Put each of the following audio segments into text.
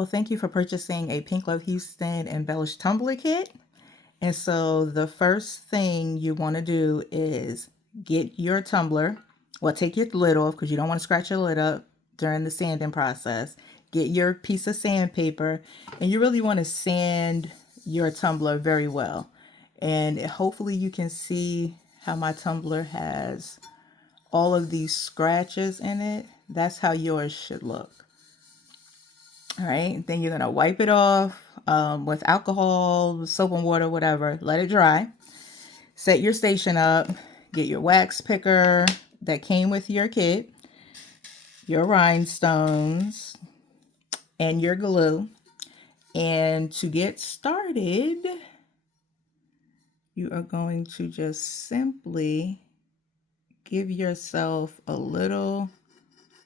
Well, thank you for purchasing a Pink Love Houston Embellish Tumbler kit. And so the first thing you want to do is get your tumbler. Well, take your lid off because you don't want to scratch your lid up during the sanding process. Get your piece of sandpaper, and you really want to sand your tumbler very well. And hopefully you can see how my tumbler has all of these scratches in it. That's how yours should look. All right, then you're gonna wipe it off with alcohol, soap and water, whatever. Let it dry. Set your station up. Get your wax picker that came with your kit, your rhinestones, and your glue. And to get started, you are going to just simply give yourself a little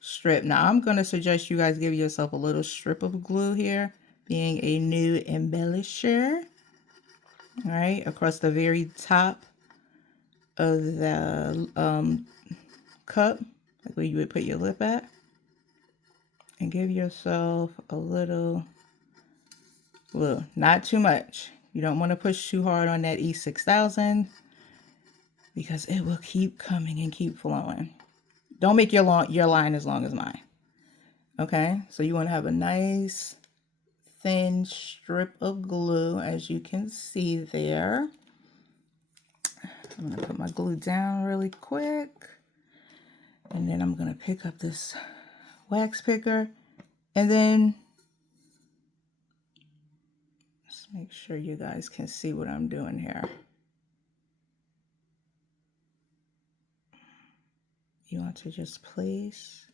strip. Now, I'm going to suggest you guys give yourself a little strip of glue here, being a new embellisher. All right, across the very top of the cup, like where you would put your lip at, and give yourself a little glue. Not too much. You don't want to push too hard on that E6000 because it will keep coming and keep flowing. Don't make your line as long as mine. Okay, so you want to have a nice thin strip of glue, as you can see there. I'm going to put my glue down really quick, and then I'm going to pick up this wax picker, and then let's make sure you guys can see what I'm doing here. You want to just place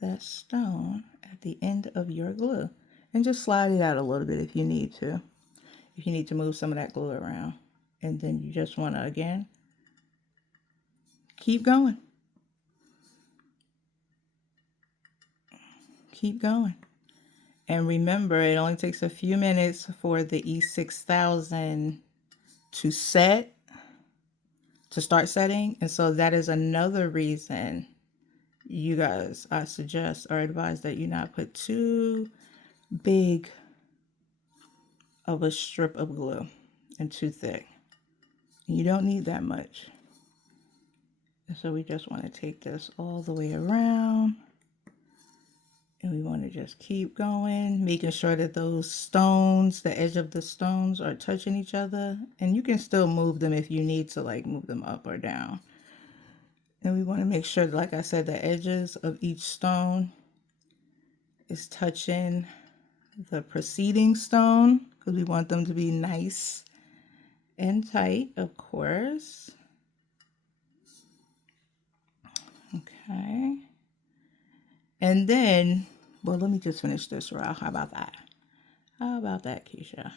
that stone at the end of your glue and just slide it out a little bit if you need to. If you need to move some of that glue around. And then you just want to, again, keep going. Keep going. And remember, it only takes a few minutes for the E6000 to set, to start setting. And so that is another reason you guys, I suggest or advise that you not put too big of a strip of glue and too thick. You don't need that much. And so we just want to take this all the way around. And we want to just keep going, making sure that those stones, the edge of the stones are touching each other. And you can still move them if you need to, like move them up or down. And we want to make sure, like I said, the edges of each stone is touching the preceding stone, because we want them to be nice and tight, of course. Okay. And then, well, let me just finish this row. How about that? How about that, Keisha?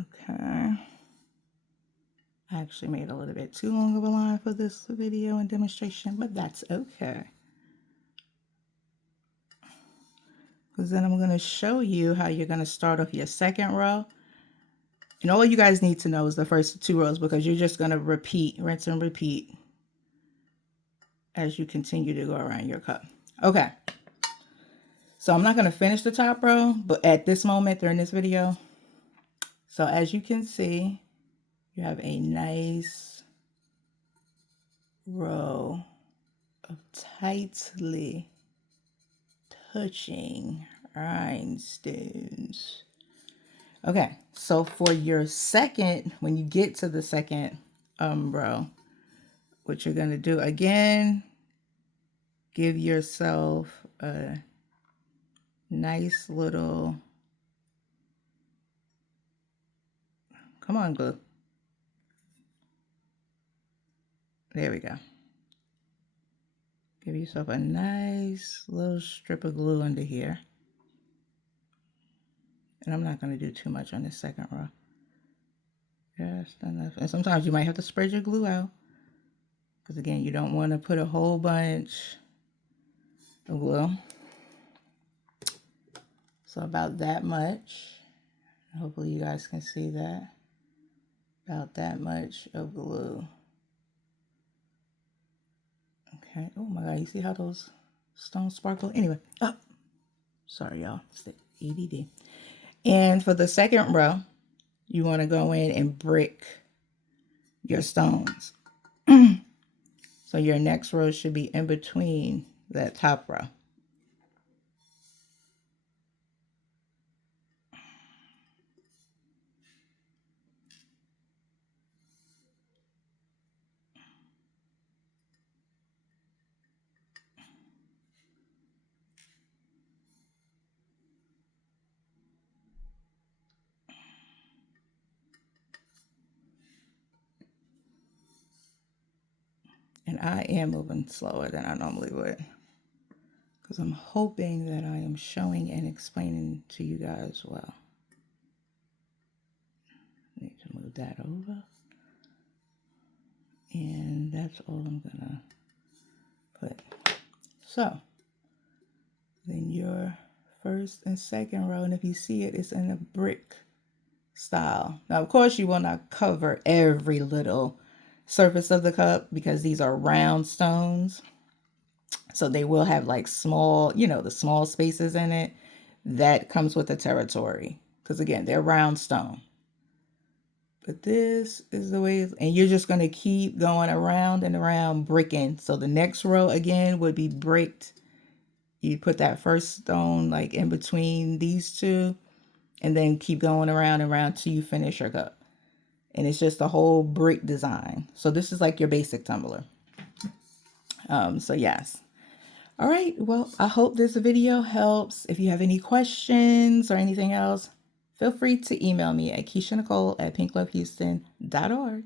Okay. I actually made a little bit too long of a line for this video and demonstration, but that's okay. Because then I'm going to show you how you're going to start off your second row. And all you guys need to know is the first two rows, because you're just going to repeat, rinse and repeat as you continue to go around your cup. Okay. So I'm not going to finish the top row, but at this moment during this video. So as you can see, you have a nice row of tightly touching rhinestones. Okay, so for your second, when you get to the second row, what you're going to do, again, give yourself a nice little, come on, glue. There we go. Give yourself a nice little strip of glue under here. And I'm not going to do too much on this second row. Just enough. And sometimes you might have to spread your glue out, because again, you don't want to put a whole bunch of glue. So about that much. Hopefully you guys can see that. About that much of glue. Okay. Oh my God, you see how those stones sparkle? Anyway, up. Sorry, y'all. It's the ADD. And for the second row, you want to go in and brick your stones. So your next row should be in between that top row. And I am moving slower than I normally would, because I'm hoping that I am showing and explaining to you guys well. Need to move that over. And that's all I'm gonna put. So then your first and second row, and if you see it, it's in a brick style. Now, of course, you will not cover every little surface of the cup because these are round stones. So they will have like small, the small spaces in it. That comes with the territory because, again, they're round stone. But this is the way, and you're just going to keep going around and around bricking. So the next row again would be bricked. You put that first stone like in between these two, and then keep going around and around till you finish your cup. And it's just a whole brick design. So this is like your basic tumbler. So yes. All right. Well, I hope this video helps. If you have any questions or anything else, feel free to email me at KeishaNicole@pinklovehouston.org.